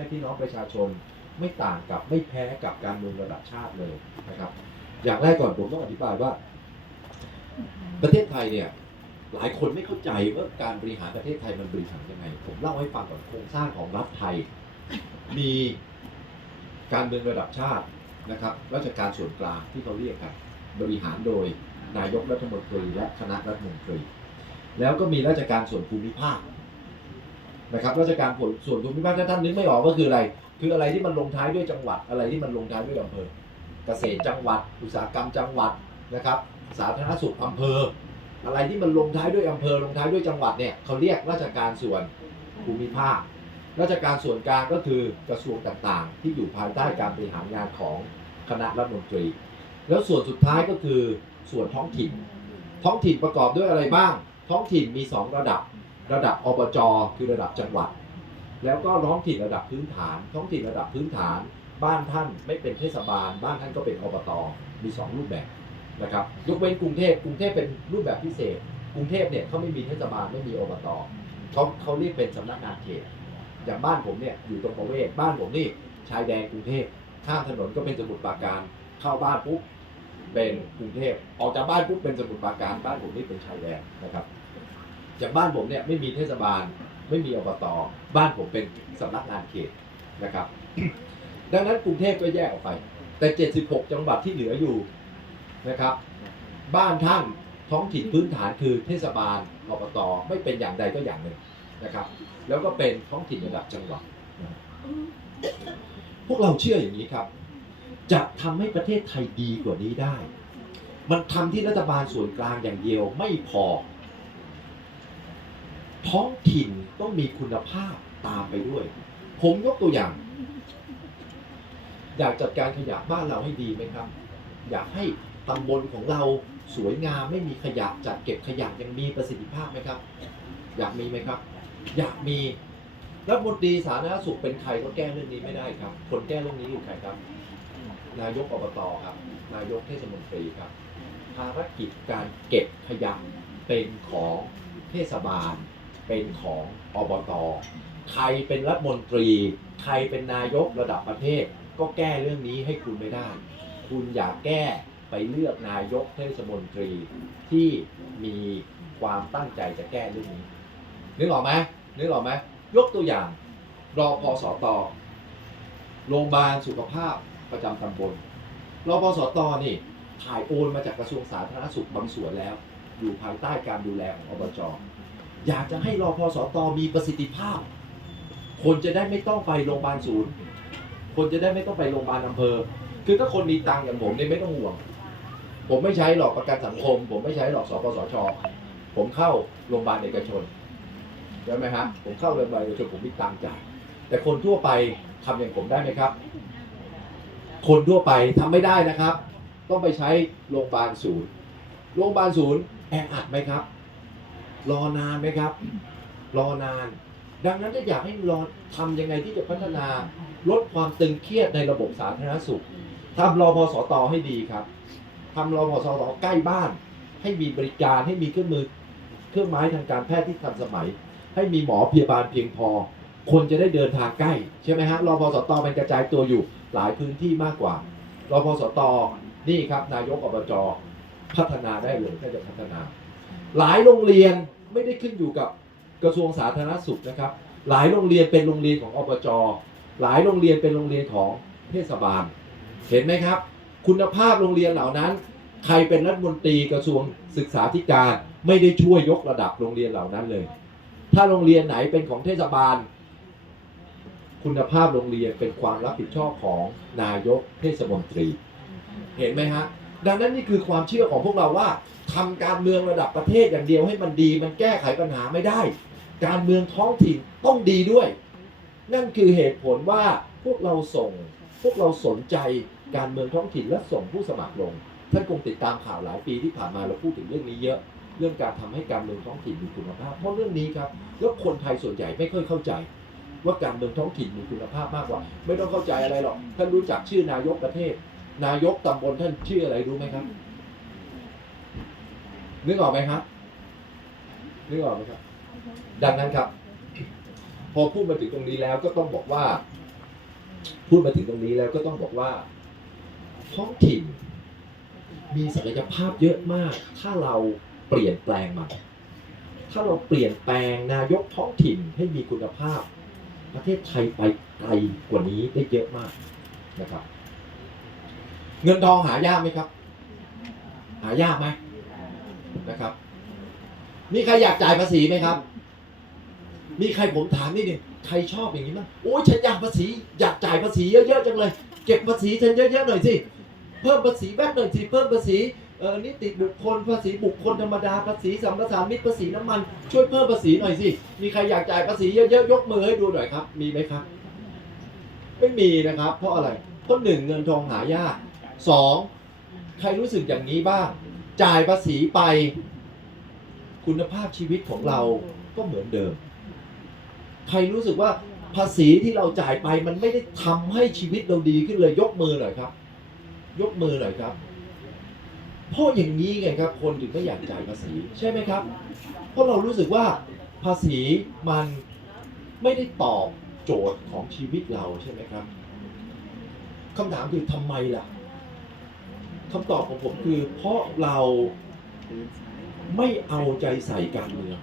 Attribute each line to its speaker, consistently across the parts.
Speaker 1: ให้พี่น้องประชาชนไม่ต่างกับไม่แพ้กับการเมืองระดับชาติเลยนะครับ อย่างแรกก่อนผมต้องอธิบายว่า ประเทศไทยเนี่ยหลายคนไม่เข้าใจว่าการบริหารประเทศไทยมันบริหารยังไง ผมเล่าให้ฟังก่อนโครงสร้างของรัฐไทย มีการเมืองระดับชาตินะครับราชการส่วนกลางที่เขาเรียกกันบริหารโดยนายกรัฐมนตรีและคณะรัฐมนตรี แล้วก็มีราชการส่วนภูมิภาค นะครับราชการส่วนภูมิภาคถ้าท่านนึกไม่ออกก็คืออะไร คืออะไรที่มันลงท้ายด้วยจังหวัดอะไรที่มันลงท้ายด้วยอำเภอเกษตรจังหวัด อุตสาหกรรมจังหวัดนะครับ สาธารณสุขอำเภอ อะไรที่มันลงท้ายด้วยอำเภอลงท้ายด้วยจังหวัดเนี่ยเขาเรียกราชการส่วนภูมิภาค ราชการส่วนกลางก็คือกระทรวงต่างๆ ที่อยู่ภายใต้การบริหารงานของคณะรัฐมนตรี แล้วส่วนสุดท้ายก็คือส่วนท้องถิ่น ท้องถิ่นประกอบด้วยอะไรบ้าง ท้องถิ่นมี 2 ระดับ ระดับอบจคือระดับจังหวัด แล้วก็ท้องถิ่นระดับพื้นฐาน ท้องถิ่นระดับพื้นฐาน บ้านท่านไม่เป็นเทศบาล บ้านท่านก็เป็นอบตมี 2 รูปแบบนะครับยกเว้นกรุงเทพกรุงเทพเป็นรูปแบบพิเศษ กรุงเทพเนี่ยเขาไม่มีเทศบาลไม่มีอบตเขาเขาเรียกเป็นสำนักงานเขตอย่างบ้านผมเนี่ยอยู่ตรงประเวศบ้านผมนี่ชายแดนกรุงเทพข้ามถนนก็เป็นสมุทรปราการเข้าบ้านปุ๊บเป็นกรุงเทพออกจากบ้านปุ๊บเป็นสมุทรปราการบ้านผมนี่เป็นชายแดนนะครับ จากบ้านผมเนี่ยไม่มีเทศบาล ไม่มีอบตบ้านผมเป็นสำนักงานเขตนะครับ ดังนั้นกรุงเทพก็แยกออกไป แต่ 76 จังหวัดที่เหลืออยู่นะครับ บ้านท่านท้องถิ่นพื้นฐานคือเทศบาลอบตไม่เป็นอย่างใดก็อย่างหนึ่งนะครับ แล้วก็เป็นท้องถิ่นระดับจังหวัดพวกเราเชื่ออย่างนี้ครับ จะทำให้ประเทศไทยดีกว่านี้ได้ มันทำที่รัฐบาลส่วนกลางอย่างเดียวไม่พอ ท้องถิ่นต้องมีคุณภาพตามไปด้วย ผมยกตัวอย่าง อยากจัดการขยะบ้านเราให้ดีไหมครับ อยากให้ตำบลของเราสวยงามไม่มีขยะจัดเก็บขยะยังมีประสิทธิภาพไหมครับ อยากมีไหมครับ อยากมีรัฐมนตรีสาธารณสุขเป็นใครก็แก้เรื่องนี้ไม่ได้ครับ คนแก้เรื่องนี้คือใครครับ นายกอบตครับ นายกเทศมนตรีครับ ภารกิจการเก็บขยะเป็นของเทศบาล เป็นของอบตใครเป็นรัฐมนตรี ใครเป็นนายกระดับประเทศ ก็แก้เรื่องนี้ให้คุณไม่ได้ คุณอยากแก้ไปเลือกนายกเทศมนตรีที่มีความตั้งใจจะแก้เรื่องนี้ นึกออกไหมนึกออกไหมยกตัวอย่างรอพอสตโรงพยาบาลสุขภาพประจำตำบลรอพอสตนี่ถ่ายโอนมาจากกระทรวงสาธารณสุขบางส่วนแล้ว อยู่ภายใต้การดูแลของอบจ อยากจะให้รอพอสตมีประสิทธิภาพ คนจะได้ไม่ต้องไปโรงพยาบาลศูนย์ คนจะได้ไม่ต้องไปโรงพยาบาลอำเภอ คือถ้าคนมีตังค์อย่างผมเนี่ยไม่ต้องห่วง ผมไม่ใช้หรอกประกันสังคม ผมไม่ใช้หรอกสปสช ผมเข้าโรงพยาบาลเอกชนใช่ไหมฮะผมเข้าโรงพยาบาลเอกชนผมมีตังค์จ่ายแต่คนทั่วไปทำอย่างผมได้ไหมครับ คนทั่วไปทำไม่ได้นะครับ ต้องไปใช้โรงพยาบาลศูนย์โรงพยาบาลศูนย์แออัดไหมครับ รอนานไหมครับ รอนาน ดังนั้นถ้าอยากให้รอทำยังไงที่จะพัฒนาลดความตึงเครียดในระบบสาธารณสุขทำรอพอสตให้ดีครับทำรอพอสตใกล้บ้าน ให้มีบริการให้มีเครื่องมือเครื่องไม้ทางการแพทย์ที่ทันสมัย ให้มีหมอพยาบาลเพียงพอ คนจะได้เดินทางใกล้ ใช่ไหมฮะรอพอสตมันกระจายตัวอยู่หลายพื้นที่มากกว่ารอพอสตนี่ครับนายกอบจพัฒนาได้เลยถ้าจะพัฒนา หลายโรงเรียนไม่ได้ขึ้นอยู่กับกระทรวงสาธารณสุขนะครับ หลายโรงเรียนเป็นโรงเรียนของอบจ หลายโรงเรียนเป็นโรงเรียนของเทศบาล เห็นไหมครับ คุณภาพโรงเรียนเหล่านั้น ใครเป็นรัฐมนตรีกระทรวงศึกษาธิการไม่ได้ช่วยยกระดับโรงเรียนเหล่านั้นเลย ถ้าโรงเรียนไหนเป็นของเทศบาล คุณภาพโรงเรียนเป็นความรับผิดชอบของนายกเทศมนตรี เห็นไหมฮะดังนั้นนี่คือความเชื่อของพวกเราว่า ทำการเมืองระดับประเทศอย่างเดียวให้มันดี มันแก้ไขปัญหาไม่ได้ การเมืองท้องถิ่นต้องดีด้วย นั่นคือเหตุผลว่าพวกเราส่ง พวกเราสนใจการเมืองท้องถิ่นและส่งผู้สมัครลง ท่านคงติดตามข่าวหลายปีที่ผ่านมาเราพูดถึงเรื่องนี้เยอะ เรื่องการทำให้การเมืองท้องถิ่นมีคุณภาพ เพราะเรื่องนี้ครับแล้วคนไทยส่วนใหญ่ไม่ค่อยเข้าใจ ว่าการเมืองท้องถิ่นมีคุณภาพมากกว่า ไม่ต้องเข้าใจอะไรหรอกท่านรู้จักชื่อนายกประเทศ นายกตำบลท่านชื่ออะไรรู้ไหมครับ นึกออกไหมครับนึกออกไหมครับ ดังนั้นครับ พอพูดมาถึงตรงนี้แล้วก็ต้องบอกว่า พูดมาถึงตรงนี้แล้วก็ต้องบอกว่า ท้องถิ่น มีศักยภาพเยอะมาก ถ้าเราเปลี่ยนแปลงมันถ้าเราเปลี่ยนแปลงนายกท้องถิ่นให้มีคุณภาพ ประเทศไทยไปไกลกว่านี้ได้เยอะมากนะครับ เงินทองหายากไหมครับ หายากไหม นะครับ มีใครอยากจ่ายภาษีไหมครับ มีใครผมถามนิดนึงใครชอบอย่างนี้มั้งโอ้ยฉันอยากภาษี อยากจ่ายภาษีเยอะๆจังเลย เก็บภาษีฉันเยอะๆหน่อยสิเพิ่มภาษีแวดหน่อยสิเพิ่มภาษีเออนิติบุคคลภาษีบุคคลธรรมดาภาษีสัมปทานมิตรภาษีน้ำมัน ช่วยเพิ่มภาษีหน่อยสิมีใครอยากจ่ายภาษีเยอะๆยกมือให้ดูหน่อยครับ มีไหมครับ ไม่มีนะครับ เพราะอะไรเพราะหนึ่งเงินทองหายากสองใครรู้สึกอย่างนี้บ้าง จ่ายภาษีไป คุณภาพชีวิตของเราก็เหมือนเดิม ใครรู้สึกว่าภาษีที่เราจ่ายไปมันไม่ได้ทำให้ชีวิตเราดีขึ้นเลยยกมือหน่อยครับ ยกมือหน่อยครับ เพราะอย่างนี้ไงครับ คนถึงไม่อยากจ่ายภาษีใช่ไหมครับ เพราะเรารู้สึกว่าภาษีมันไม่ได้ตอบโจทย์ของชีวิตเราใช่ไหมครับคำถามคือทำไมล่ะ คำตอบของผมคือ เพราะเราไม่เอาใจใส่การเมือง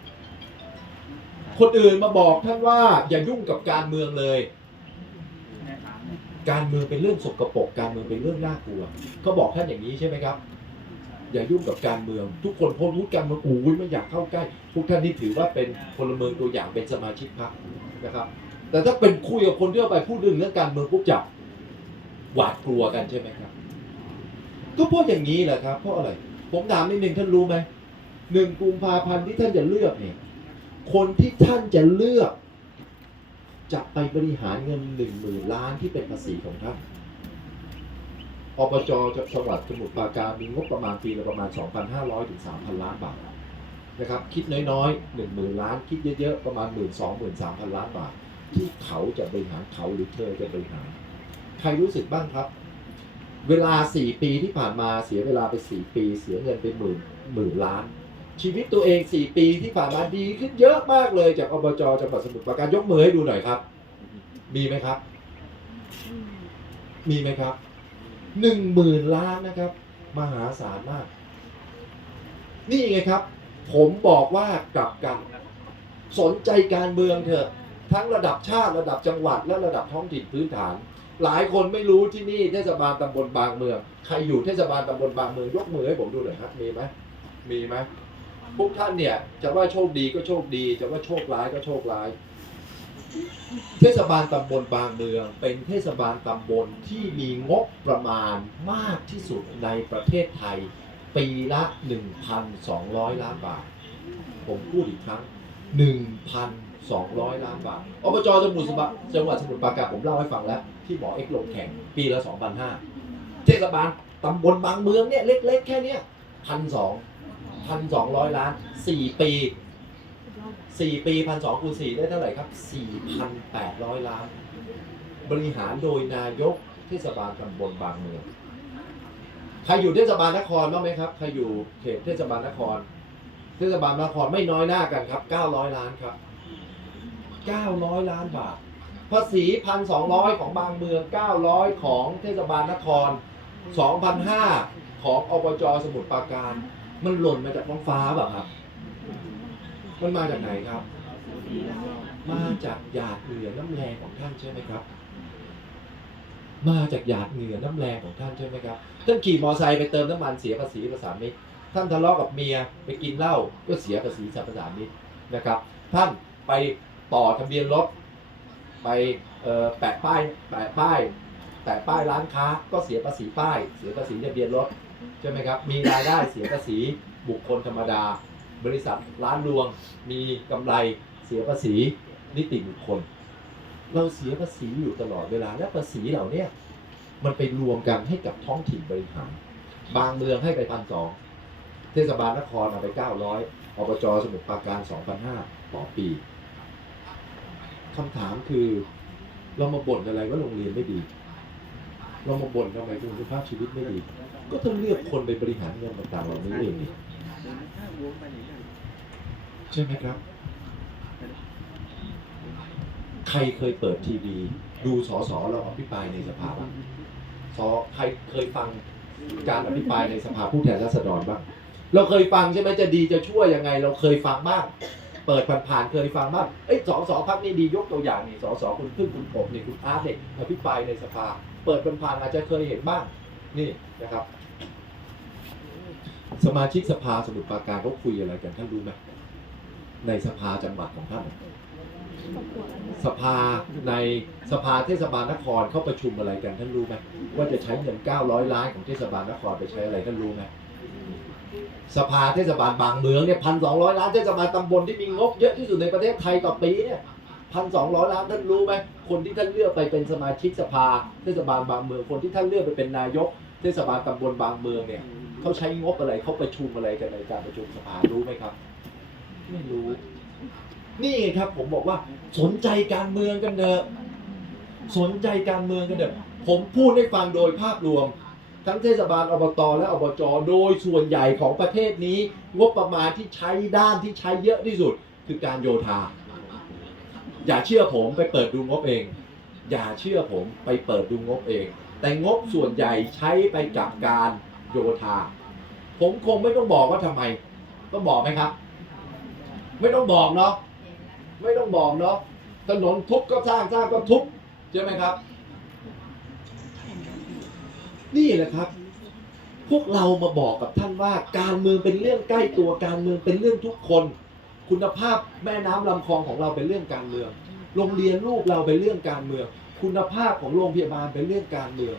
Speaker 1: คนอื่นมาบอกท่านว่าอย่ายุ่งกับการเมืองเลย การเมืองเป็นเรื่องสกปรกการเมืองเป็นเรื่องน่ากลัวเขาบอกท่านอย่างนี้ใช่ไหมครับ อย่ายุ่งกับการเมือง ทุกคนพอรู้การเมืองอู้ยไม่อยากเข้าใกล้พวกท่านนี่ถือว่าเป็นพลเมืองตัวอย่างเป็นสมาชิกพรรคนะครับ แต่ถ้าเป็นคุยกับคนที่เอาไปพูดเรื่องเรื่องการเมืองปุ๊บจับหวาดกลัวกันใช่ไหมครับ ก็เพราะอย่างนี้แหละครับ เพราะอะไร ผมถามนิดหนึ่งท่านรู้ไหมหนึ่งกุมภาพันธ์ที่ท่านจะเลือกเนี่ย คนที่ท่านจะเลือก จะไปบริหารเงินหนึ่งหมื่นล้านที่เป็นภาษีของท่านอบจจังหวัดสมุทรปราการมีงบประมาณปีละประมาณ 2,500 ถึง 3,000 ล้านบาทนะครับ คิดน้อยๆ 1 0,000 ล้าน คิดเยอะๆ ประมาณ 1 2 0 0 0 3,000ล้านบาท ที่เขาจะบริหารเขาหรือเธอจะบริหาร ใครรู้สึกบ้างครับ เวลา4ปีที่ผ่านมาเสียเวลาไป4ปี เสียเงินเป็นหมื่นหมื่นล้าน ชีวิตตัวเอง4ปีที่ผ่านมาดีขึ้นเยอะมากเลยจากอบจจังหวัดสมุทรปราการยกมือให้ดูหน่อยครับ มีไหมครับ มีไหมครับหนึ่งหมื่นล้านนะครับ มหาศาลมาก นี่ไงครับ ผมบอกว่ากลับกัน สนใจการเมืองเถอะ ทั้งระดับชาติระดับจังหวัดและระดับท้องถิ่นพื้นฐาน หลายคนไม่รู้ที่นี่เทศบาลตำบลบางเมือง ใครอยู่เทศบาลตำบลบางเมืองยกมือให้ผมดูหน่อยครับมีไหมมีไหมพวกท่านเนี่ยจะว่าโชคดีก็โชคดี จะว่าโชคร้ายก็โชคร้าย เทศบาลตำบลบางเมือง เป็นเทศบาลตำบลที่มีงบประมาณมากที่สุดในประเทศไทย ปีละ 1,200 ล้านบาท ผมพูดอีกครั้ง 200 ล้านบาทอบจสมุทรสาจังหวัดสมุทรปราการผมเล่าให้ฟังแล้ว ที่หมอเอ็กลงแข่งปีละ2,500เทศบาลตำบลบางเมืองเนี่ยเล็กๆ แค่เนี้พันสองพันสองร้อยล้านสี่ปีสี่ปีพันสองคูณสี่ได้เท่าไหร่ครับสี่พันแปดร้อยล้าน บริหารโดยนายกเทศบาลตำบลบางเมืองใครอยู่เทศบาลนครบ้างไหมครับใครอยู่เขตเทศบาลนคร เทศบาลนครไม่น้อยหน้ากันครับ900ล้านครับ 900 ล้านบาท ภาษี1,200 ของบางเมือง 900 ของเทศบาลนคร 2,500 ของอบจสมุทรปราการ มันหล่นมาจากท้องฟ้าเปล่าครับ มันมาจากไหนครับ มาจากหยาดเหงื่อน้ำแรงของท่านใช่ไหมครับ มาจากหยาดเหงื่อน้ำแรงของท่านใช่ไหมครับ ท่านขี่มอเตอร์ไซค์ไปเติมน้ำมันเสียภาษีภาษามิตรท่านทะเลาะกับเมียไปกินเหล้าก็เสียภาษีสรรพสามิตนะครับ ท่านไป ต่อทะเบียนรถไปแปะป้ายแปะป้ายแปะป้ายร้านค้าก็เสียภาษีป้าย เสียภาษีทะเบียนรถใช่ไหมครับ มีรายได้เสียภาษีบุคคลธรรมดา บริษัทร้านรวง มีกำไรเสียภาษีนิติบุคคล เราเสียภาษีอยู่ตลอดเวลา และภาษีเหล่านี้มันไปรวมกันให้กับท้องถิ่นบริหาร บางเมืองให้ไปพันสองเทศบาลนครเอาไปเก้าร้อยอบจสมุทรปราการสองพันห้าต่อปี คำถามคือ เรามาบ่นอะไรว่าโรงเรียนไม่ดี เรามาบ่นทำไมคุณภาพชีวิตไม่ดี ก็ต้องเลือกคนไปบริหารเงินต่างๆเหล่านี้เองใช่ไหมครับ ใครเคยเปิดทีวี ดูสอสอเราอภิปรายในสภาบ้างสอใครเคยฟังการอภิปรายในสภาผู้แทนราษฎรบ้าง เราเคยฟังใช่ไหมจะดีจะชั่วยังไง เราเคยฟังบ้าง เปิดผ่านๆเคยฟังบ้างเอ้ยสสพักนี้ดียกตัวอย่างนี่สสคุณพึ่งคุณกบนี่คุณอาร์ตเนี่ยอภิปรายในสภา เปิดผ่านๆอาจจะเคยเห็นบ้างนี่นะครับ สมาชิกสภาสมุทรปราการเขาคุยอะไรกันท่านรู้ไหมในสภาจังหวัดของท่านสภาในสภาเทศบาลนครเข้าประชุมอะไรกันท่านรู้ไหมว่าจะใช้เงิน900ล้านของเทศบาลนครไปใช้อะไรท่านรู้ไหม สภาเทศบาลบางเมืองเนี่ยพันสองร้อยล้านเทศบาลตำบลที่มีงบเยอะที่สุดในประเทศไทยต่อปีเนี่ยพันสองร้อยล้านท่านรู้ไหมคนที่ท่านเลือกไปเป็นสมาชิกสภา เทศบาลบางเมืองคนที่ท่านเลือกไปเป็นนายก เทศบาลตำบลบางเมืองเนี่ยเขาใช้งบอะไรเขาประชุมอะไรกันในการประชุมสภารู้ไหมครับ ไม่รู้ นี่ไงครับผมบอกว่าสนใจการเมืองกันเถอะสนใจการเมืองกันเถอะผมพูดให้ฟังโดยภาพรวม ทั้งเทศบาลอบตและอบจโดยส่วนใหญ่ของประเทศนี้งบประมาณที่ใช้ด้านที่ใช้เยอะที่สุด คือการโยธา อย่าเชื่อผมไปเปิดดูงบเอง อย่าเชื่อผมไปเปิดดูงบเอง แต่งบส่วนใหญ่ใช้ไปกับการโยธา ผมคงไม่ต้องบอกว่าทำไมต้องบอกไหมครับ ไม่ต้องบอกเนาะไม่ต้องบอกเนาะถนนทุบก็สร้างสร้างก็ทุบใช่ไหมครับ นี่แหละครับ พวกเรามาบอกกับท่านว่า การเมืองเป็นเรื่องใกล้ตัวการเมืองเป็นเรื่องทุกคน คุณภาพแม่น้ำลำคลองของเราเป็นเรื่องการเมือง โรงเรียนลูกเราเป็นเรื่องการเมือง คุณภาพของโรงพยาบาลเป็นเรื่องการเมือง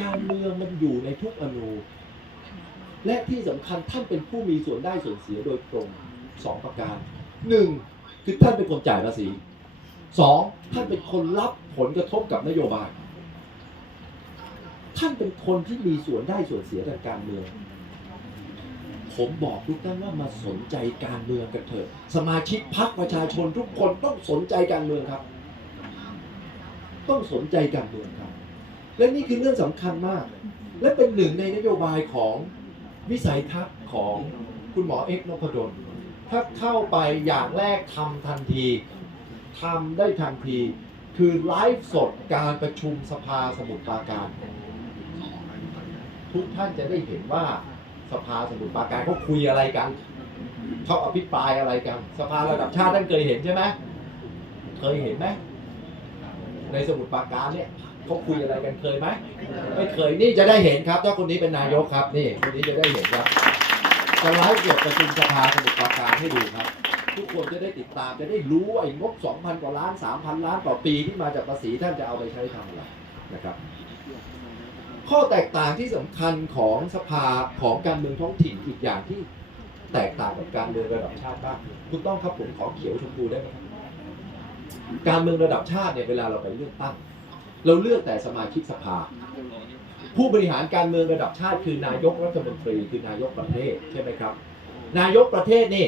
Speaker 1: การเมืองมันอยู่ในทุกอนูและที่สำคัญท่านเป็นผู้มีส่วนได้ส่วนเสียโดยตรงสองประการหนึ่งคือท่านเป็นคนจ่ายภาษีสองท่านเป็นคนรับผลกระทบกับนโยบาย ท่านเป็นคนที่มีส่วนได้ส่วนเสียทางการเมือง ผมบอกทุกท่านว่ามาสนใจการเมืองกันเถอะ สมาชิกพรรคประชาชนทุกคนต้องสนใจการเมืองครับ ต้องสนใจการเมืองครับ และนี่คือเรื่องสำคัญมาก และเป็นหนึ่งในนโยบายของวิสัยทัศน์ของคุณหมอเอกนพดลถ้าเข้าไปอย่างแรกทำทันทีทำได้ทันที คือไลฟ์สดการประชุมสภาสมุทรปราการ ทุกท่านจะได้เห็นว่าสภาสมุทรปราการเขาคุยอะไรกันเขาอภิปรายอะไรกัน สภาระดับชาติท่านเคยเห็นใช่ไหมเคยเห็นไหมในสมุทรปราการเนี่ยเขาคุยอะไรกันเคยไหมไม่เคยนี่จะได้เห็นครับถ้าคนนี้เป็นนายกครับนี่คนนี้จะได้เห็นครับจะไลฟ์สดประชุมสภาสมุทรปราการให้ดูครับ ทุกคนจะได้ติดตามจะได้รู้ไอ้งบ2,000กว่าล้าน3,000 ล้านต่อปีที่มาจากภาษีท่านจะเอาไปใช้ทำอะไรนะครับ ข้อแตกต่างที่สำคัญของสภาของการเมืองท้องถิ่นอีกอย่างที่แตกต่างกับการเมืองระดับชาติบ้างถูกต้องครับผมขอเขียวชมพูได้ไหมครับการเมืองระดับชาติเนี่ยเวลาเราไปเลือกตั้ง เราเลือกแต่สมาชิกสภา ผู้บริหารการเมืองระดับชาติคือนายกรัฐมนตรีคือนายกประเทศใช่ไหมครับ นายกประเทศนี่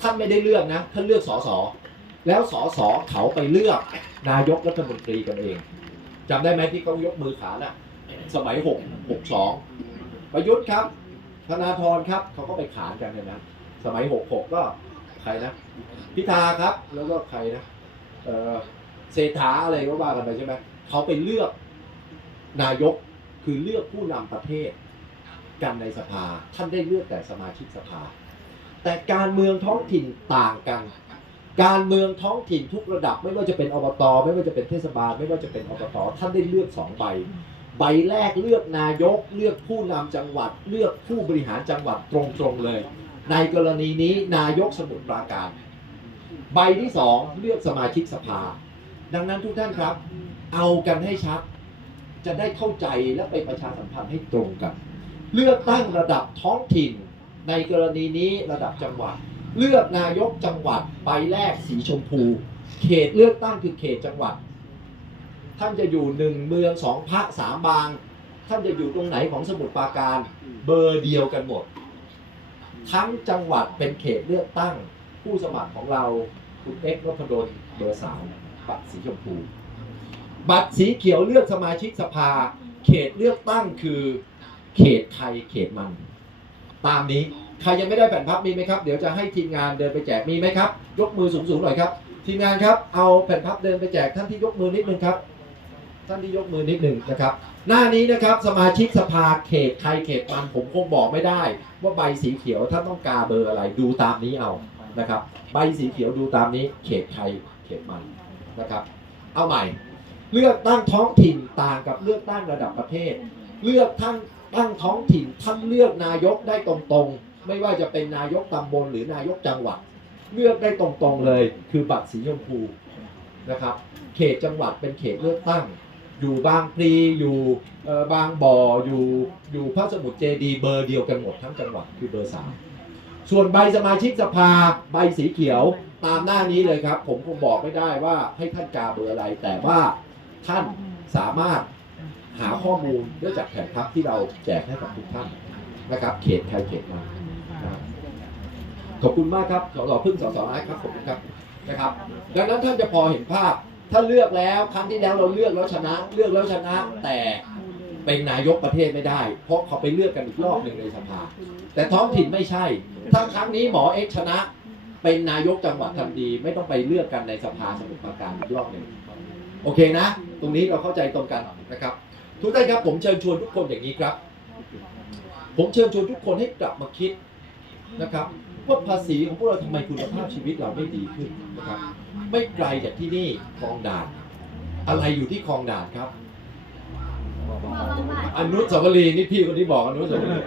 Speaker 1: ท่านไม่ได้เลือกนะท่านเลือกสสแล้วสสเขาไปเลือกนายกรัฐมนตรีกันเอง จำได้ไหมที่เขายกมือขานอะ สมัยหกหกสองประยุทธ์ครับ ธนาธรครับเขาก็ไปขานกันเนี่ยนะสมัยหกหกก็ใครนะพิธาครับแล้วก็ใครนะเออเศรษฐาอะไรก็ว่ากันไปใช่ไหมเขาไปเลือกนายกคือเลือกผู้นำประเทศกันในสภา ท่านได้เลือกแต่สมาชิกสภา แต่การเมืองท้องถิ่นต่างกัน การเมืองท้องถิ่นทุกระดับ ไม่ว่าจะเป็นอบต ไม่ว่าจะเป็นเทศบาล ไม่ว่าจะเป็นอบตท่านได้เลือกสองใบ ใบแรกเลือกนายก เลือกผู้นำจังหวัด เลือกผู้บริหารจังหวัดตรงๆเลย ในกรณีนี้นายกสมุทรปราการ ใบที่สองเลือกสมาชิกสภา ดังนั้นทุกท่านครับ เอากันให้ชัดจะได้เข้าใจและไปประชาสัมพันธ์ให้ตรงกัน เลือกตั้งระดับท้องถิ่น ในกรณีนี้ระดับจังหวัด เลือกนายกจังหวัดใบแรกสีชมพู เขตเลือกตั้งคือเขตจังหวัด ท่านจะอยู่หนึ่งเมืองสองพระสามบาง ท่านจะอยู่ตรงไหนของสมุทรปราการ เบอร์เดียวกันหมด ทั้งจังหวัดเป็นเขตเลือกตั้ง ผู้สมัครของเราคุณเอ็กซ์นพดลเบอร์สามบัตรสีชมพู บัตรสีเขียวเลือกสมาชิกสภา เขตเลือกตั้งคือ เขตใครเขตมัน ตามนี้ ใครยังไม่ได้แผ่นพับมีไหมครับ เดี๋ยวจะให้ทีมงานเดินไปแจกมีไหมครับ ยกมือสูงๆหน่อยครับ ทีมงานครับ เอาแผ่นพับเดินไปแจกท่านที่ยกมือนิดนึงครับ ท่านที่ยกมือนิดหนึ่งนะครับ หน้านี้นะครับสมาชิกสภาเขตใครเขตมันผมคงบอกไม่ได้ ว่าใบสีเขียวท่านต้องกาเบอร์อะไรดูตามนี้เอานะครับ ใบสีเขียวดูตามนี้ เขตใครเขตมันนะครับ เอาใหม่ เลือกตั้งท้องถิ่นต่างกับเลือกตั้งระดับประเทศ เลือกตั้งตั้งท้องถิ่นท่านเลือกนายกได้ตรงๆ ไม่ว่าจะเป็นนายกตำบลหรือนายกจังหวัด เลือกได้ตรงๆเลยคือบัตรสีชมพูนะครับเขตจังหวัดเป็นเขตเลือกตั้ง อยู่บางพลีอยู่บางบ่ออยู่อยู่พระสมุทรเจดีเบอร์เดียวกันหมดทั้งจังหวัดคือเบอร์สามส่วนใบสมาชิกสภาใบสีเขียวตามหน้านี้เลยครับ ผมคงบอกไม่ได้ว่าให้ท่านกาเบอร์อะไร แต่ว่าท่านสามารถหาข้อมูลได้จากแผนพับที่เราแจกให้กับทุกท่านนะครับ เขตใครเขตมันนะครับ ขอบคุณมากครับสสพึ่งสสอไอ้ครับผมครับนะครับ ดังนั้นท่านจะพอเห็นภาพ ถ้าเลือกแล้วครั้งที่แล้วเราเลือกแล้วชนะ เลือกแล้วชนะ แต่เป็นนายกประเทศไม่ได้ เพราะเขาไปเลือกกันอีกรอบหนึ่งในสภา แต่ท้องถิ่นไม่ใช่ ถ้าครั้งนี้หมอเอ็กชนะ เป็นนายกจังหวัดทันทีไม่ต้องไปเลือกกันในสภาสมุทรปราการอีกรอบหนึ่งโอเคนะ ตรงนี้เราเข้าใจตรงกันนะครับ ทุกท่านครับผมเชิญชวนทุกคนอย่างนี้ครับ ผมเชิญชวนทุกคนให้กลับมาคิด นะครับว่าภาษีของพวกเราทำไมคุณภาพชีวิตเราไม่ดีขึ้นนะครับ ไม่ไกลจากที่นี่คลองด่าน อะไรอยู่ที่คลองด่านครับ อนุสาวรีย์นี่พี่คนที่บอกอนุสาวรีย์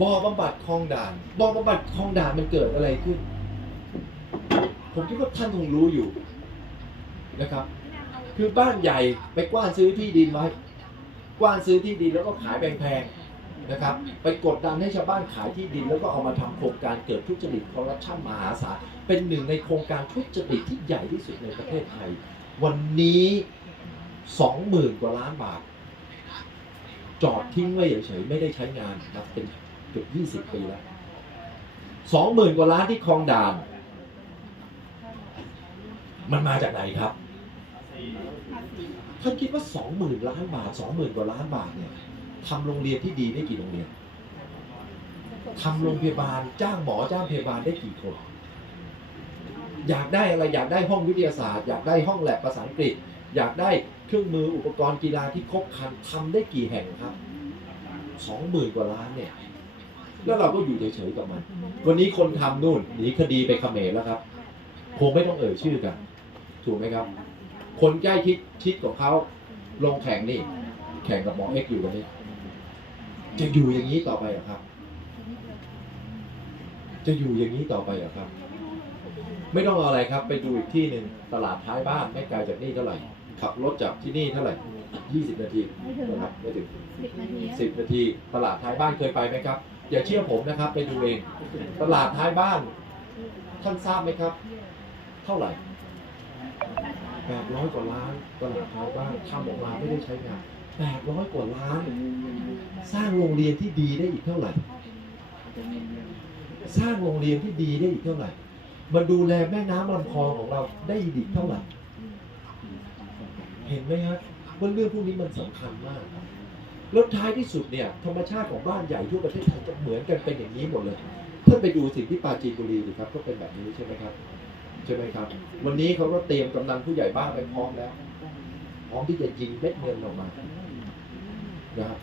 Speaker 1: บ่อบำบัดคลองด่านบ่อบำบัดคลองด่านมันเกิดอะไรขึ้น ผมคิดว่าท่านคงรู้อยู่นะครับ คือบ้านใหญ่ไปกว้านซื้อที่ดินไว้ กว้านซื้อที่ดินแล้วก็ขายแพงๆ นะครับไปกดดันให้ชาวบ้านขายที่ดิน แล้วก็เอามาทำโครงการเกิดทุจริตคอร์รัปชันมหาศาลเป็นหนึ่งในโครงการทุจริตที่ใหญ่ที่สุดในประเทศไทย วันนี้สองหมื่นกว่าล้านบาท จอดทิ้งไว้เฉยๆไม่ได้ใช้งานนับเป็นเกือบยี่สิบปีแล้วสองหมื่นกว่าล้านที่คลองด่าน มันมาจากไหนครับท่านคิดว่าสองหมื่นล้านบาทสองหมื่นกว่าล้านบาทเนี่ย ทำโรงเรียนที่ดีได้กี่โรงเรียนทำโรงพยาบาลจ้างหมอจ้างพยาบาลได้กี่คน อยากได้อะไรอยากได้ห้องวิทยาศาสตร์ อยากได้ห้องแลบภาษาอังกฤษ อยากได้เครื่องมืออุปกรณ์กีฬาที่ครบครันทำได้กี่แห่งครับสองหมื่นกว่าล้านเนี่ยแล้วเราก็อยู่เฉยๆกับมัน วันนี้คนทำนู่นหนีคดีไปเขมรแล้วครับคงไม่ต้องเอ่ยชื่อกัน ถูกไหมครับ คนใกล้ชิดชิดของเขาลงแข่งนี่ แข่งกับหมอเอ็กซ์อยู่วันนี้ จะอยู่อย่างนี้ต่อไปเหรอครับ จะอยู่อย่างนี้ต่อไปเหรอครับ ไม่ต้องเอาอะไรครับ ไปดูอีกที่หนึ่งตลาดท้ายบ้านไม่ไกลจากนี่เท่าไหร่ ขับรถจากที่นี่เท่าไหร่ยี่สิบนาที
Speaker 2: ไม่ถึง
Speaker 1: นะครับไม่ถึง
Speaker 2: สิบนาที
Speaker 1: สิบนาทีตลาดท้ายบ้านเคยไปไหมครับ อย่าเชื่อผมนะครับ ไปดูเอง ตลาดท้ายบ้าน ท่านทราบไหมครับ เท่าไหร่แปดร้อยกว่าล้านตลาดท้ายบ้านทำออกมาไม่ได้ใช้งาน แปดร้อยกว่าล้าน สร้างโรงเรียนที่ดีได้อีกเท่าไหร่ สร้างโรงเรียนที่ดีได้อีกเท่าไหร่มาดูแลแม่น้ำลำคลองของเราได้อีกเท่าไหร่ เห็นไหมครับว่าเรื่องพวกนี้มันสำคัญมากครับแล้วท้ายที่สุดเนี่ยธรรมชาติของบ้านใหญ่ทั่วประเทศไทยจะเหมือนกันเป็นอย่างนี้หมดเลยท่านไปดูสิ่งที่ปาจีนบุรีดิครับก็เป็นแบบนี้ใช่ไหมครับใช่ไหมครับ วันนี้เขาก็เตรียมกำนันผู้ใหญ่บ้านไปพร้อมแล้ว พร้อมที่จะยิงเม็ดเงินออกมา นะ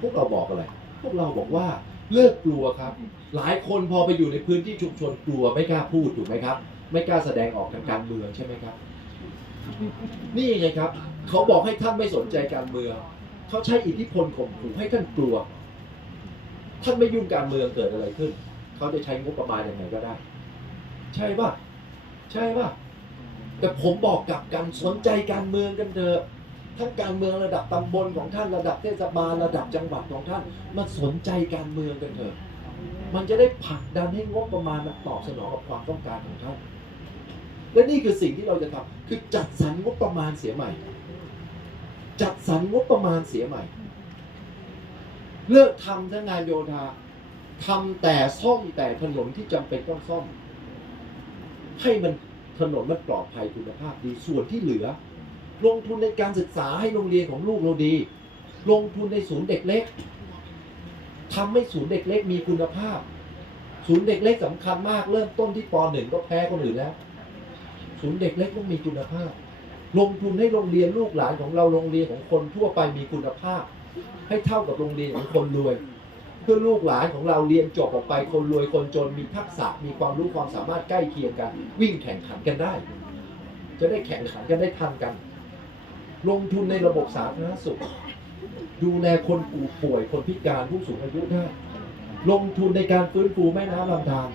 Speaker 1: พวกเราบอกอะไร พวกเราบอกว่าเลิกกลัวครับ หลายคนพอไปอยู่ในพื้นที่ชุมชนกลัวไม่กล้าพูดถูกไหมครับ ไม่กล้าแสดงออกทางการเมืองใช่ไหมครับ นี่ไงครับ เขาบอกให้ท่านไม่สนใจการเมือง เขาใช้อิทธิพลข่มขู่ให้ท่านกลัว ท่านไม่ยุ่งการเมืองเกิดอะไรขึ้น เขาจะใช้งบประมาณยังไงก็ได้ ใช่ป่ะ ใช่ป่ะ แต่ผมบอกกับกันสนใจการเมืองกันเถอะ ทั้งการเมืองระดับตำบลของท่านระดับเทศบาลระดับจังหวัดของท่านมาสนใจการเมืองกันเถอะ มันจะได้ผลักดันให้งบประมาณมันตอบสนองกับความต้องการของท่าน และนี่คือสิ่งที่เราจะทำคือจัดสรรงบประมาณเสียใหม่ จัดสรรงบประมาณเสียใหม่ เลิกทำทั้งงานโยธาทำแต่ซ่อมแต่ถนนที่จำเป็นต้องซ่อม ให้มันถนนมันปลอดภัยคุณภาพดีส่วนที่เหลือ ลงทุนในการศึกษาให้โรงเรียนของลูกเราดี ลงทุนในศูนย์เด็กเล็กทำให้ศูนย์เด็กเล็กมีคุณภาพ ศูนย์เด็กเล็กสำคัญมากเริ่มต้นที่ปหนึ่งก็แพ้คนอื่นแล้ว ศูนย์เด็กเล็กต้องมีคุณภาพ ลงทุนให้โรงเรียนลูกหลานของเราโรงเรียนของคนทั่วไปมีคุณภาพ ให้เท่ากับโรงเรียนของคนรวยเพื่อลูกหลานของเราเรียนจบออกไปคนรวยคนจนมีทักษะมีความรู้ความสามารถใกล้เคียงกัน วิ่งแข่งขันกันได้ จะได้แข่งขันกันได้ทันกัน ลงทุนในระบบสาธารณสุข ดูแลคนป่วยคนพิการผู้สูงอายุได้ ลงทุนในการฟื้นฟูแม่น้ำลำธาร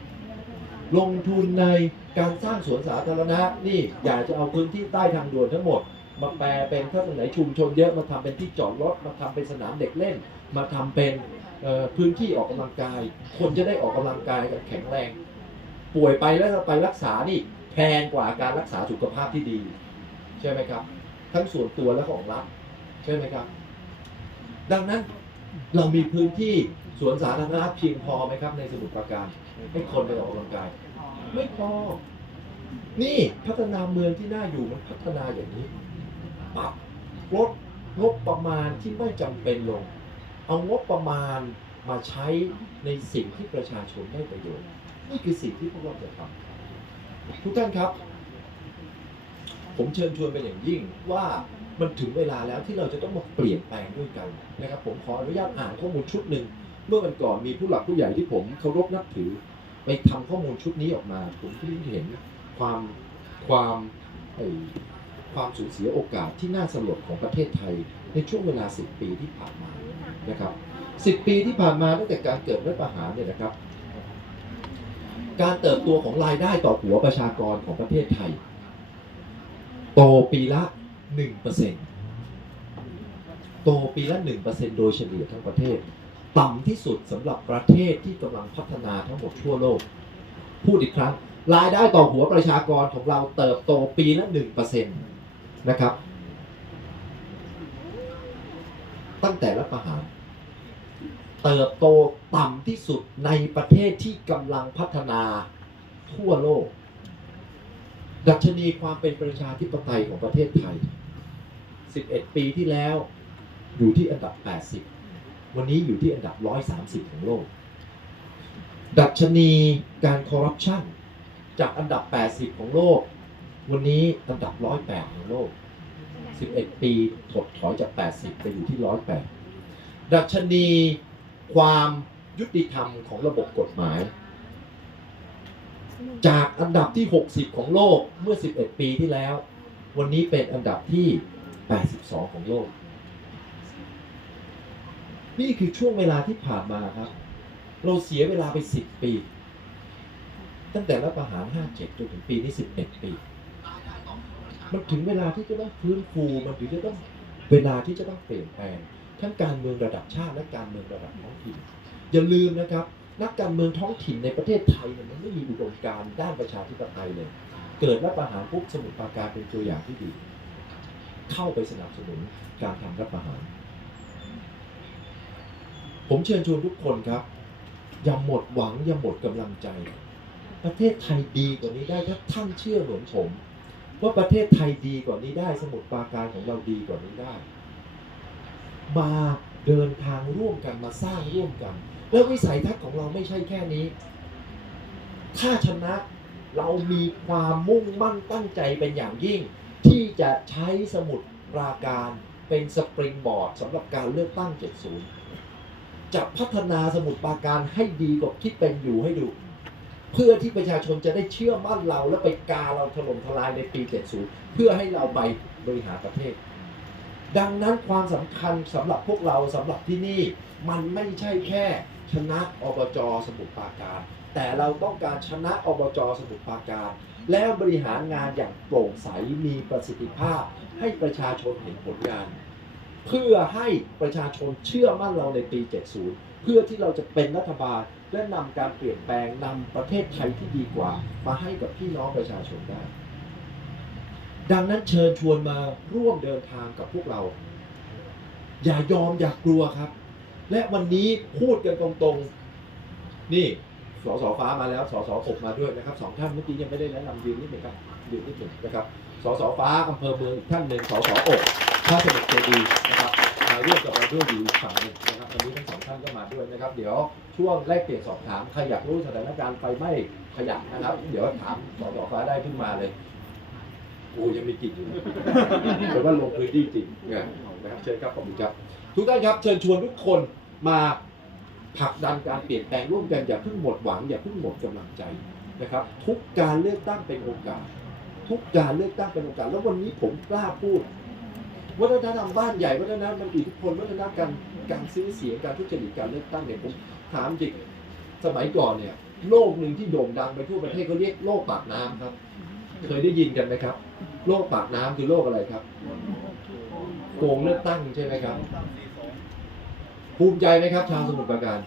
Speaker 1: ลงทุนในการสร้างสวนสาธารณะนี่อยากจะเอาพื้นที่ใต้ทางด่วนทั้งหมด มาแปลเป็นถ้าตรงไหนชุมชนเยอะมาทำเป็นที่จอดรถมาทำเป็นสนามเด็กเล่น มาทำเป็นพื้นที่ออกกำลังกาย คนจะได้ออกกำลังกายกันแข็งแรง ป่วยไปแล้วไปรักษานี่แพงกว่าการรักษาสุขภาพที่ดี ใช่ไหมครับ ทั้งส่วนตัวและของรัฐใช่ไหมครับ ดังนั้นเรามีพื้นที่สวนสาธารณะเพียงพอไหมครับ ในสมุทรปราการให้คนไปออกกำลังกาย ไม่พอ นี่พัฒนาเมืองที่น่าอยู่มันพัฒนาอย่างนี้ปรับลดงบประมาณที่ไม่จำเป็นลง เอางบประมาณมาใช้ในสิ่งที่ประชาชนได้ประโยชน์ นี่คือสิ่งที่พวกเราจะทำทุกท่านครับ ผมเชิญชวนเป็นอย่างยิ่งว่ามันถึงเวลาแล้วที่เราจะต้องมาเปลี่ยนแปลงด้วยกันนะครับ ผมขออนุญาตอ่านข้อมูลชุดหนึ่งเมื่อวันก่อนมีผู้หลักผู้ใหญ่ที่ผมเคารพนับถือ ไปทำข้อมูลชุดนี้ออกมา ผมที่เห็นความความความสูญเสียโอกาสที่น่าสลดของประเทศไทย ในช่วงเวลา 10 ปีที่ผ่านมานะครับ 10 ปีที่ผ่านมาตั้งแต่การเกิดรัฐประหารเนี่ยนะครับ การเติบโตของรายได้ต่อหัวประชากรของประเทศไทย โตปีละ 1%โตปีละ 1%โดยเฉลี่ยทั้งประเทศ ต่ำที่สุดสำหรับประเทศที่กำลังพัฒนาทั้งหมดทั่วโลก พูดอีกครั้ง รายได้ต่อหัวประชากรของเราเติบโตปีละ 1%นะครับ ตั้งแต่รัฐประหาร เติบโตต่ำที่สุดในประเทศที่กำลังพัฒนาทั่วโลก ดัชนีความเป็นประชาธิปไตยของประเทศไทย 11 ปีที่แล้วอยู่ที่อันดับ 80 วันนี้อยู่ที่อันดับ 130 ของโลก ดัชนีการคอร์รัปชันจากอันดับ 80 ของโลก วันนี้อันดับ 108 ของโลก 11 ปีถดถอยจาก 80 ไปอยู่ที่ 108 ดัชนีความยุติธรรมของระบบกฎหมาย จากอันดับที่ 60 ของโลกเมื่อ 11 ปีที่แล้ว วันนี้เป็นอันดับที่ 82 ของโลก นี่คือช่วงเวลาที่ผ่านมาครับ เราเสียเวลาไป 10 ปี ตั้งแต่รัฐประหาร 57 จนถึงปีนี้ 11 ปี มันถึงเวลาที่จะต้องฟื้นฟูมันถึงจะต้องเวลาที่จะต้องเปลี่ยนแปลงทั้งการเมืองระดับชาติและการเมืองระดับท้องถิ่นอย่าลืมนะครับ นักการเมืองท้องถิ่นในประเทศไทยเนี่ยมันไม่มีอุดมการณ์ด้านประชาธิปไตยเลย เกิดรัฐประหารปุ๊บสมุทรปราการเป็นตัวอย่างที่ดี เข้าไปสนับสนุนการทำรัฐประหาร ผมเชิญชวนทุกคนครับ อย่าหมดหวังอย่าหมดกำลังใจ ประเทศไทยดีกว่านี้ได้ถ้าท่านเชื่อเหมือนผมว่าประเทศไทยดีกว่านี้ได้สมุทรปราการของเราดีกว่านี้ได้ มาเดินทางร่วมกันมาสร้างร่วมกัน แล้ววิสัยทัศน์ของเราไม่ใช่แค่นี้ ถ้าชนะเรามีความมุ่งมั่นตั้งใจเป็นอย่างยิ่ง ที่จะใช้สมุดปราการเป็นสปริงบอร์ดสำหรับการเลือกตั้ง 70 จะพัฒนาสมุดปราการให้ดีกว่าที่เป็นอยู่ให้ดู เพื่อที่ประชาชนจะได้เชื่อมั่นเราและไปกาเราถล่มทลายในปี 70 เพื่อให้เราไปบริหารประเทศ ดังนั้นความสำคัญสำหรับพวกเราสำหรับที่นี่มันไม่ใช่แค่ ชนะอบจสมุทรปราการ แต่เราต้องการชนะอบจสมุทรปราการ แล้วบริหารงานอย่างโปร่งใสมีประสิทธิภาพ ให้ประชาชนเห็นผลงาน เพื่อให้ประชาชนเชื่อมั่นเราในปี 70 เพื่อที่เราจะเป็นรัฐบาลและนำการเปลี่ยนแปลงนำประเทศไทยที่ดีกว่า มาให้กับพี่น้องประชาชนได้ ดังนั้นเชิญชวนมาร่วมเดินทางกับพวกเรา อย่ายอมอย่ากลัวครับ และวันนี้พูดกันตรงๆ นี่สสฟ้ามาแล้วสสอบมาด้วยนะครับสองท่านเมื่อกี้ยังไม่ได้แนะนำยืนนิดหนึ่งครับยืนนิดหนึ่งนะครับสสฟ้าอำเภอเมืองอีกท่านหนึ่งสสอบพระสมุทรเจดีย์นะครับมร่วมกับเราด้วยอยู่อีกฝั่งหนึ่งนะครับวันนี้ทั้งสองท่านก็มาด้วยนะครับ เดี๋ยวช่วงแรกเปลี่ยนสอบถามใครอยากรู้สถานการณ์ไฟไหม้ขยะนะครับ เดี๋ยวถามสสฟ้าได้ขึ้นมาเลยโอ้ยังมีกลิ่นอยู่แต่ว่าลงพื้นที่จริงเนี่ยนะครับเชิญครับขอบคุณครับทุกท่านครับเชิญชวนทุกคน มาผลักดันการเปลี่ยนแปลงร่วมกันอย่าเพิ่งหมดหวังอย่าเพิ่งหมดกำลังใจนะครับ ทุกการเลือกตั้งเป็นโอกาส ทุกการเลือกตั้งเป็นโอกาส แล้ววันนี้ผมกล้าพูดวัฒนธรรมบ้านใหญ่วัฒนธรรมมันอิทธิพลวัฒนธรรมการการซื้อเสียงการทุจริตการเลือกตั้งเนี่ยผมถามจริงสมัยก่อนเนี่ยโลกหนึ่งที่โด่งดังไปทั่วประเทศเขาเรียกโลกปากน้ำครับ เคยได้ยินกันไหมครับ โลกปากน้ำคือโลกอะไรครับโกงเลือกตั้งใช่ไหมครับ ภูมิใจไหมครับ ชาวสมุทรปราการ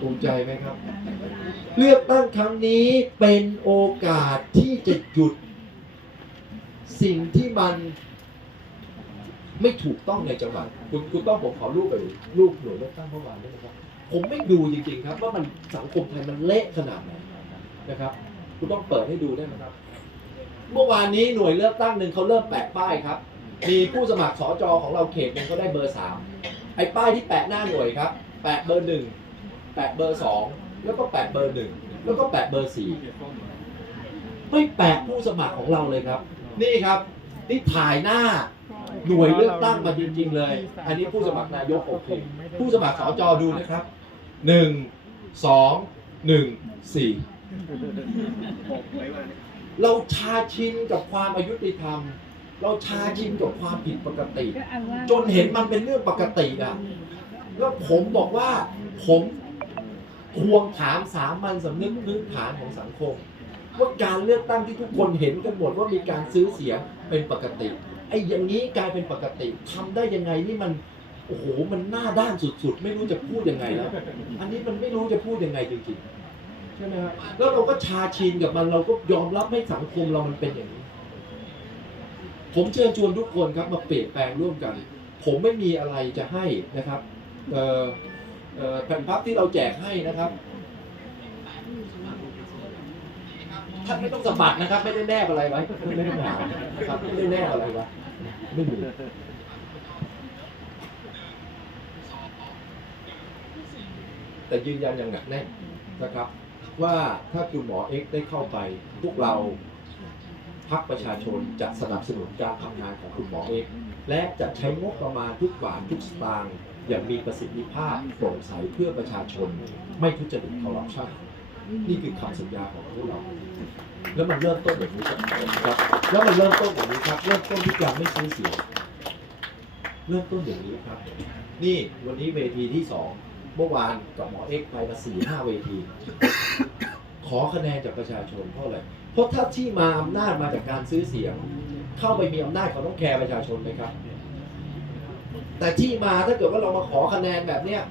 Speaker 1: ภูมิใจไหมครับ เลือกตั้งครั้งนี้เป็นโอกาสที่จะหยุด สิ่งที่มันไม่ถูกต้องในจังหวัดคุณคุณต้องผมขอรูปไปรูปหน่วยเลือกตั้งเมื่อวานได้ไหมครับ ผมไม่ดูจริงๆครับ ว่ามันสังคมไทยมันเละขนาดไหนนะครับ คุณต้องเปิดให้ดูได้ไหมครับ เมื่อวานนี้หน่วยเลือกตั้งหนึ่งเขาเริ่มแปะป้ายครับ มีผู้สมัครสจของเราเขตหนึ่งเขาได้เบอร์สาม ไอ้ป้ายที่แปะหน้าหน่วยครับ แปะเบอร์หนึ่งแปะเบอร์สองแล้วก็แปะเบอร์หนึ่งแล้วก็แปะเบอร์สี่ไม่แปะผู้สมัครของเราเลยครับ นี่ครับนี่ถ่ายหน้าหน่วยเลือกตั้งมาจริงๆเลย อันนี้ผู้สมัครนายกโอเคผู้สมัครสจดูนะครับหนึ่งสองหนึ่งสี่เราชาชินกับความอายุติธรรม เราชาชินกับความผิดปกติ จนเห็นมันเป็นเรื่องปกติอะแล้วผมบอกว่าผมทวงถามสามัญสำนึกพื้นฐานของสังคม ว่าการเลือกตั้งที่ทุกคนเห็นกันหมดว่ามีการซื้อเสียงเป็นปกติไอ้อย่างนี้กลายเป็นปกติทำได้ยังไงนี่มันโอ้โหมันหน้าด้านสุดๆ ไม่รู้จะพูดยังไงแล้ว อันนี้มันไม่รู้จะพูดยังไงจริงๆใช่ไหมครับแล้วเราก็ชาชินกับมันเราก็ยอมรับให้สังคมเรามันเป็นอย่างนี้ ผมเชิญชวนทุกคนครับมาเปลี่ยนแปลงร่วมกัน ผมไม่มีอะไรจะให้นะครับเเแผ่นพับที่เราแจกให้นะครับท่านไม่ต้องสะบัดนะครับ ไม่ได้แนบอะไรไว้ไม่ได้หนาครับไม่ได้แนบอะไรไว้ไม่มีแต่ยืนยันอย่างหนักแน่นนะครับ ว่าถ้าคุณหมอเอ็กได้เข้าไปพวกเรา พักประชาชนจะสนับสนุนการทำงานของคุณหมอเอ็กซ์และจะใช้งบประมาณทุกบาททุกสตางค์อย่างมีประสิทธิภาพโปร่งใสเพื่อประชาชน ไม่ทุจริตคอร์รัปชันนี่คือคำสัญญาของพวกเรา แล้วมันเริ่มต้นอย่างนี้ครับ แล้วมันเริ่มต้นอย่างนี้ครับ เริ่มต้นที่การไม่ซื้อเสียงเริ่มต้นอย่างนี้ครับ นี่วันนี้เวทีที่สองเมื่อวานกับหมอเอ็กซ์ไปมาสี่ห้าเวที ขอคะแนนจากประชาชนเพราะอะไร เพราะถ้าที่มาอำนาจมาจากการซื้อเสียง เข้าไปมีอำนาจเขาต้องแคร์ประชาชนไหมครับ แต่ที่มาถ้าเกิดว่าเรามาขอคะแนนแบบเนี้ย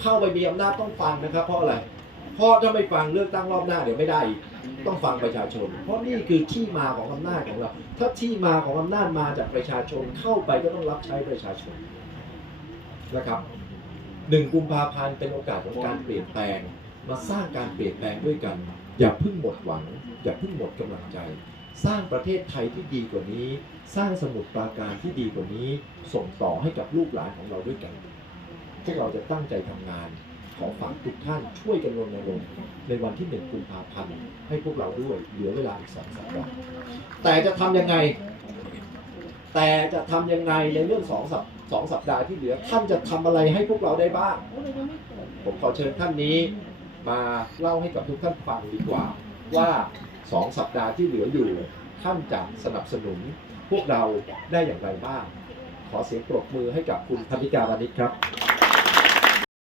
Speaker 1: เข้าไปมีอำนาจต้องฟังนะครับ เพราะอะไร เพราะถ้าไม่ฟังเลือกตั้งรอบหน้าเดี๋ยวไม่ได้อีกต้องฟังประชาชน เพราะนี่คือที่มาของอำนาจของเรา ถ้าที่มาของอำนาจมาจากประชาชนเข้าไปก็ต้องรับใช้ประชาชนนะครับหนึ่งกุมภาพันธ์เป็นโอกาสของการเปลี่ยนแปลง มาสร้างการเปลี่ยนแปลงด้วยกัน อย่าเพิ่งหมดหวัง อย่าเพิ่งหมดกำลังใจ สร้างประเทศไทยที่ดีกว่านี้ สร้างสมุทรปราการที่ดีกว่านี้ ส่งต่อให้กับลูกหลานของเราด้วยกันพวกเราจะตั้งใจทำงาน ขอฝากทุกท่านช่วยกันรณรงค์ในวันที่หนึ่งกุมภาพันธ์ให้พวกเราด้วยเหลือเวลาอีกสองสัปดาห์แต่จะทำยังไง แต่จะทำยังไงในเรื่องสองสัปสองสัปดาห์ที่เหลือท่านจะทำอะไรให้พวกเราได้บ้าง ผมขอเชิญท่านนี้ มาเล่าให้กับทุกท่านฟังดีกว่า ว่าสองสัปดาห์ที่เหลืออยู่ ท่านจะสนับสนุนพวกเราได้อย่างไรบ้าง ขอเสียงปรบมือให้กับคุณธนิกาวานิชครับ